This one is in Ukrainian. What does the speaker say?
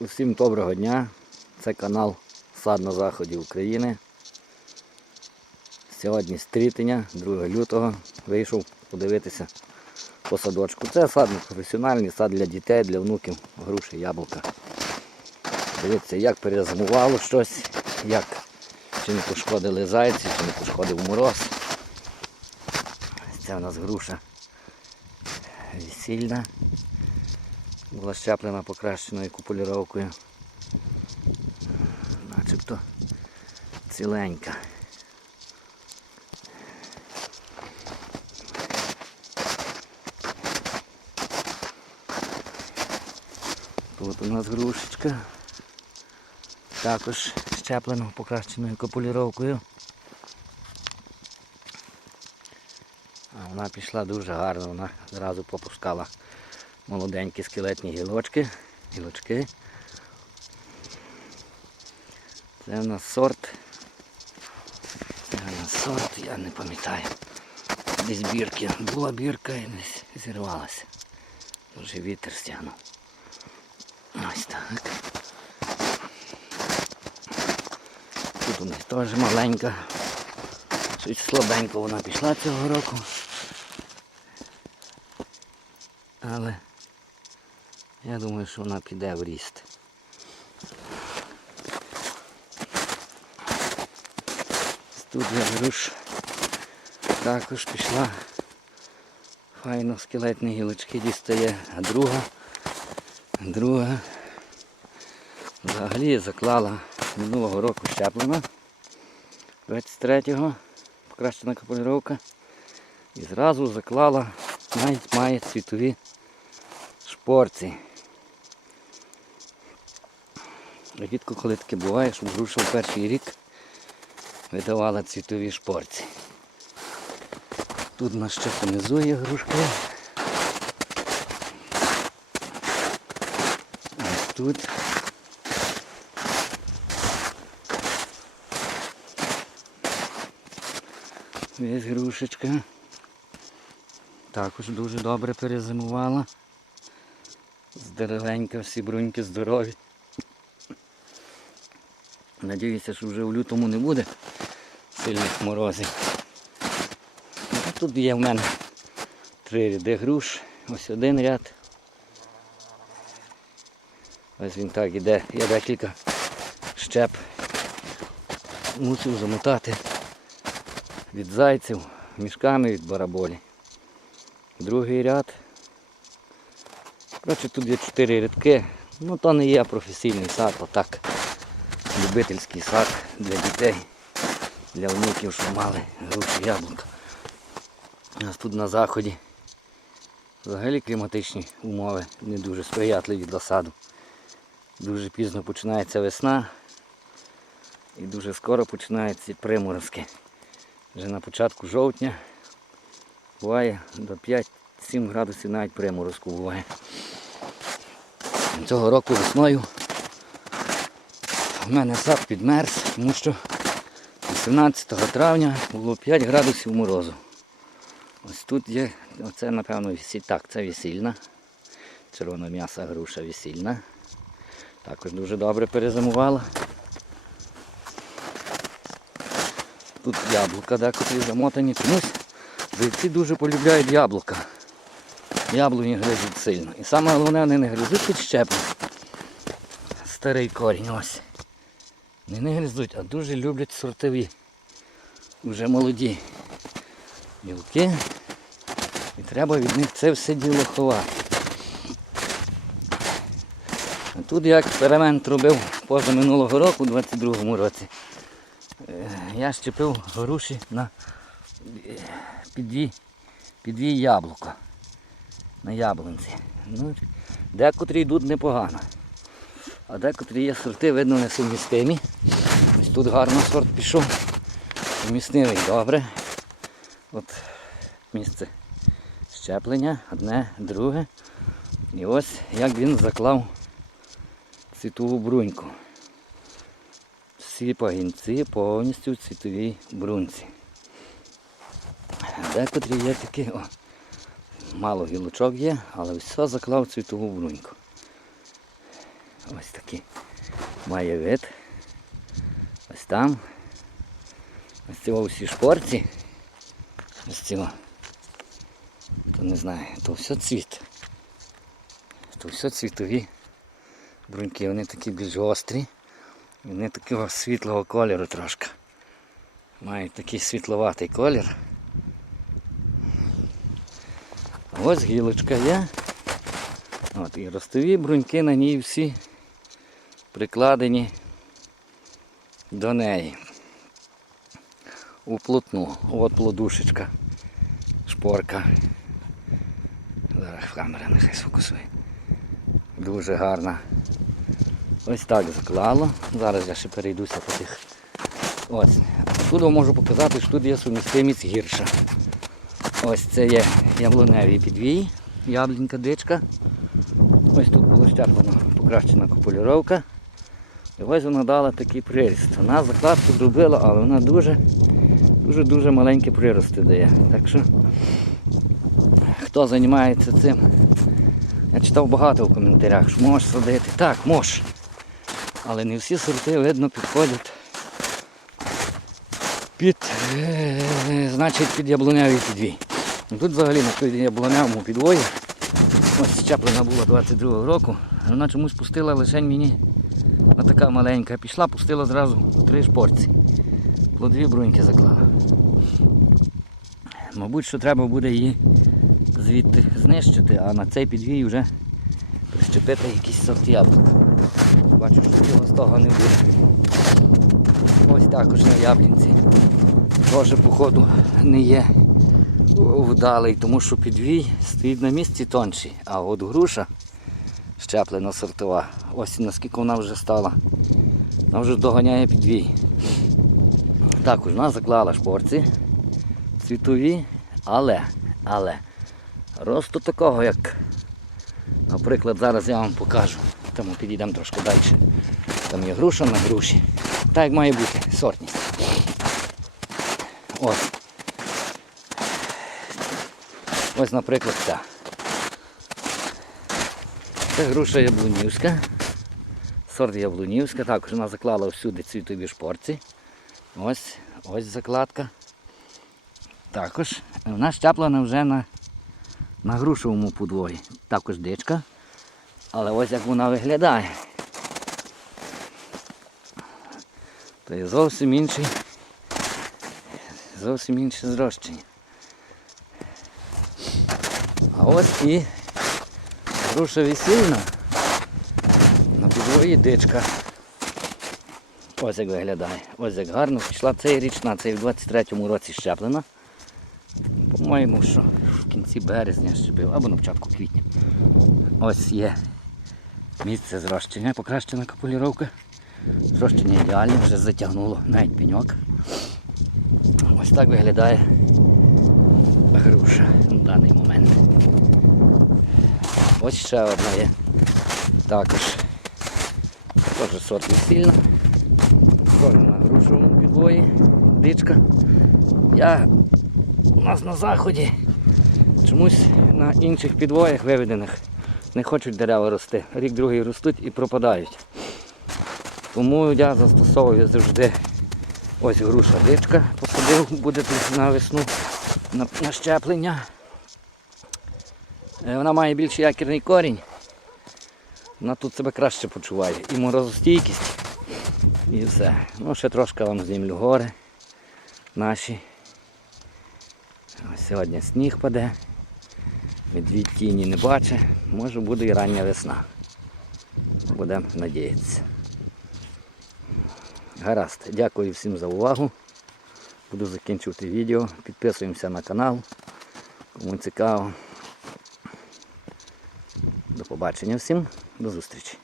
Усім доброго дня. Це канал Сад на Заході України. Сьогодні стрітення, 2 лютого, вийшов подивитися по садочку. Це сад професіональний, сад для дітей, для внуків, груші, яблука. Дивіться, як перезимувало щось, як чи не пошкодили зайці, чи не пошкодив мороз. Це у нас груша весільна. Була щеплена покращеною куполіровкою. Начебто ціленька. Тут у нас грушечка. Також щеплена покращеною копуліровкою. Вона пішла дуже гарно, вона зразу попускала молоденькі скелетні гілочки, гілочки. Це у нас сорт. Це у нас сорт, я не пам'ятаю. Десь бірки. Була бірка і десь зірвалася. Вже вітер стягнув. Ось так. Тут у них теж маленька. Щось слабенько вона пішла цього року. Але я думаю, що вона піде в ріст. Тут я груш також пішла. Файно скелетні гілочки дістає, а друга, друга взагалі заклала минулого року щеплена 23-го, покращена капулюровка. І зразу заклала, навіть має цвітові шпорці. Рідко коли таке буває, щоб груша в перший рік видавала цвітові шпорці. Тут нас ще понизу є грушка. Ось тут. Ось грушечка. Також дуже добре перезимувала. Здоровенька, всі бруньки здорові. Надіюся, що вже в лютому не буде сильних морозів. Ну, Тут є в мене три ряди груш. Ось один ряд. Ось він так іде. Є декілька щеп. Мусив замотати від зайців, мішками від бараболі. Другий ряд. Коротше, тут є чотири рядки. Ну то не є професійний сад, а так любительський сад для дітей, для внуків, що мали груші яблука. У нас тут на заході взагалі кліматичні умови не дуже сприятливі для саду. Дуже пізно починається весна і дуже скоро починаються приморозки. Вже на початку жовтня буває до 5-7 градусів навіть приморозку буває. Цього року весною в мене сад підмерз, тому що 18 травня було 5 градусів морозу. Ось тут є, оце напевно так, це весільна. Червона м'яса груша весільна. Також дуже добре перезимувала. Тут яблука декотрі замотані. Чомусь вівці дуже полюбляють яблука. Яблуні гризуть сильно. І саме головне, вони не гризуть під щепом. Старий корінь ось. Не не гризуть, а дуже люблять сортові. Вже молоді білки. І треба від них це все діло ховати. А тут я експеримент робив поза минулого року, у 22-му році. Е, Я щепив груші на е, під дві, під дві яблука. На яблунці. Ну, декотрі йдуть непогано. А декотрі є сорти, видно, несумістимі. Ось тут гарно сорт пішов. Сумісний добре. От місце щеплення, одне, друге. І ось як він заклав цвітову бруньку. Всі пагінці повністю в цвітовій брунці. Декотрі є такі, о, мало гілочок є, але все заклав цвітову бруньку. Ось такий має вид. Ось там. Ось ці усі шпорці. Ось ці. о. То не знаю, то все цвіт. То все цвітові бруньки, вони такі більш гострі. Вони такого світлого кольору трошки. Мають такий світловатий колір. Ось гілочка є. От, і ростові бруньки на ній всі прикладені до неї. У плотну. От плодушечка, шпорка. Зараз камера нехай сфокусує. Дуже гарна. Ось так заклало. Зараз я ще перейдуся по тих. Ось. Тут можу показати, що тут є сумістимість гірша. Ось це є яблуневий підвій, яблінька дичка. Ось тут було щеплено покращена копулюровка. І ось вона дала такий приріст. Вона закладку зробила, але вона дуже дуже дуже маленькі прирости дає. Так що хто займається цим, я читав багато в коментарях, що можеш садити. Так, можеш. Але не всі сорти, видно, підходять під, е, значить, під яблуневий підвій. Ну, Тут взагалі на яблуневому підвої, ось щеплена була 22-го року, вона чомусь пустила лише мені на така маленька. Пішла, пустила зразу три шпорці. Плодові бруньки заклала. Мабуть, що треба буде її звідти знищити, а на цей підвій вже прищепити якийсь сорт яблук. Бачу, що цього з того не буде. Ось також на яблінці. Теж, походу, не є вдалий, тому що підвій стоїть на місці тонший, а от груша щеплена сортова. Ось наскільки вона вже стала. Вона вже доганяє підвій. Також вона заклала шпорці цвітові, але, але росту такого, як, наприклад, зараз я вам покажу. Тому підійдемо трошки далі. Там є груша на груші. Так як має бути сортність. Ось. Ось, наприклад, ця. Це груша яблунівська. Сорт яблунівська. Також вона заклала всюди цвітові шпорці. Ось, ось закладка. Також вона щеплена вже на, на грушовому подвої. Також дичка. Але ось як вона виглядає. То є зовсім інший. Зовсім інше зрощення. А ось і груша весільна. На підвої дичка. Ось як виглядає. Ось як гарно пішла цей річна, цей в 23-му році щеплена. По-моєму, що в кінці березня щепив, або на початку квітня. Ось є місце зрощення, покращена капуліровка. Зрощення ідеальне, вже затягнуло навіть пеньок. Ось так виглядає груша на даний момент. Ось ще одна є. Також теж сорт весільна. Теж на грушовому підвої. Дичка. Я у нас на заході чомусь на інших підвоях виведених не хочуть дерева рости. Рік другий ростуть і пропадають. Тому я застосовую завжди ось груша дичка, посадив, буде на весну на щеплення. Е, Вона має більш якірний корінь. Вона тут себе краще почуває. І морозостійкість. І все. Ну, ще трошки вам знімлю гори наші. Ось сьогодні сніг паде. Медвідь тіні не бачить. Може буде і рання весна. Будемо надіятися. Гаразд, дякую всім за увагу. Буду закінчувати відео. Підписуємося на канал. Кому цікаво. Побачення всім, до зустрічі.